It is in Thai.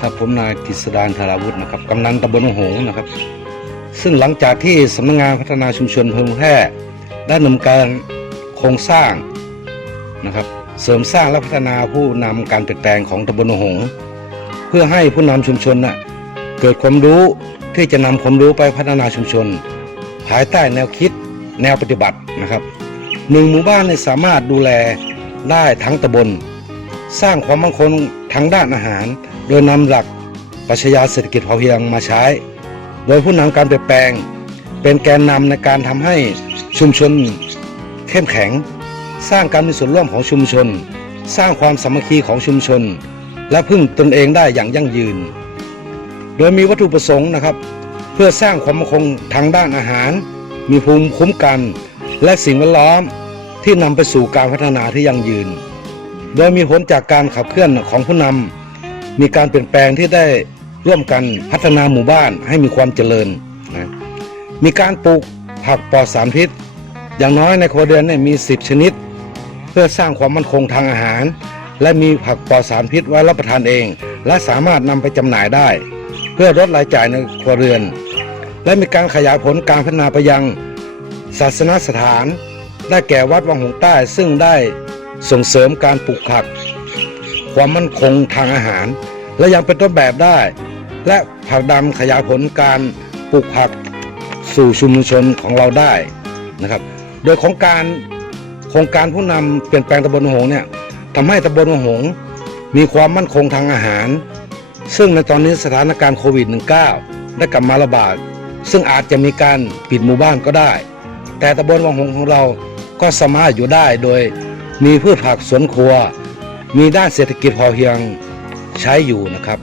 ครับผมนายกฤษดานธาราวุฒินะครับกำนันตำบลหงนะครับ ซึ่งหลังจากที่สำนักงานพัฒนาชุมชนเพิ่มแพร่ได้ดำเนินการโครงสร้างนะครับ เสริมสร้างและพัฒนาผู้นำการเปลี่ยนแปลงของตำบลหง เพื่อให้ผู้นำชุมชนน่ะเกิดความรู้ที่จะนำความรู้ไปพัฒนาชุมชน ภายใต้แนวคิดแนวปฏิบัตินะครับหนึ่งหมู่บ้านเนี่ยสามารถดูแลได้ทั้งตำบล สร้างความมั่นคงทางด้านอาหาร โดยนำหลักปรัชญาเศรษฐกิจพอเพียงมาใช้ โดยผู้นำการเปลี่ยนแปลง เป็นแกนนำในการทำให้ชุมชนเข้มแข็ง สร้างการมีส่วนร่วมของชุมชน สร้างความสามัคคีของชุมชน และพึ่งตนเองได้อย่างยั่งยืน โดยมีวัตถุประสงค์นะครับ เพื่อสร้างความมั่นคงทางด้านอาหาร มีภูมิคุ้มกัน และสิ่งแวดล้อมที่นำไปสู่การพัฒนาที่ยั่งยืน โดยมีผลจากการขับเคลื่อนของผู้นำมีการเปลี่ยนแปลงที่ได้ร่วมกันพัฒนาหมู่บ้านให้มีความเจริญนะมีการปลูกผักปลอดสารพิษ อย่างน้อยในครัวเรือนเนี่ยมี 10 ชนิด เพื่อสร้างความมั่นคงทางอาหาร และมีผักปลอดสารพิษไว้รับประทานเอง และสามารถนำไปจำหน่ายได้ เพื่อลดรายจ่ายในครัวเรือน และมีการขยายผลการพัฒนาไปยัง ศาสนสถาน ได้แก่วัดวังหงใต้ซึ่งได้ ส่งเสริมการปลูกผัก ความมั่นคงทางอาหาร และยังเป็นต้นแบบได้ และผลักดันขยายผลการปลูกผักสู่ชุมชนของเราได้นะครับ โดยของการโครงการผู้นำเปลี่ยนแปลงตำบลหงเนี่ยทำให้ตำบลหงมีความมั่นคงทางอาหาร ซึ่งในตอนนี้สถานการณ์โควิด -19 ได้กลับมาระบาด ซึ่งอาจจะมีการปิดหมู่บ้านก็ได้ แต่ตำบลวังหงของเราก็สามารถอยู่ได้โดย มีพืชผักสวนครัว มีด้านเศรษฐกิจพอเพียงใช้อยู่นะครับ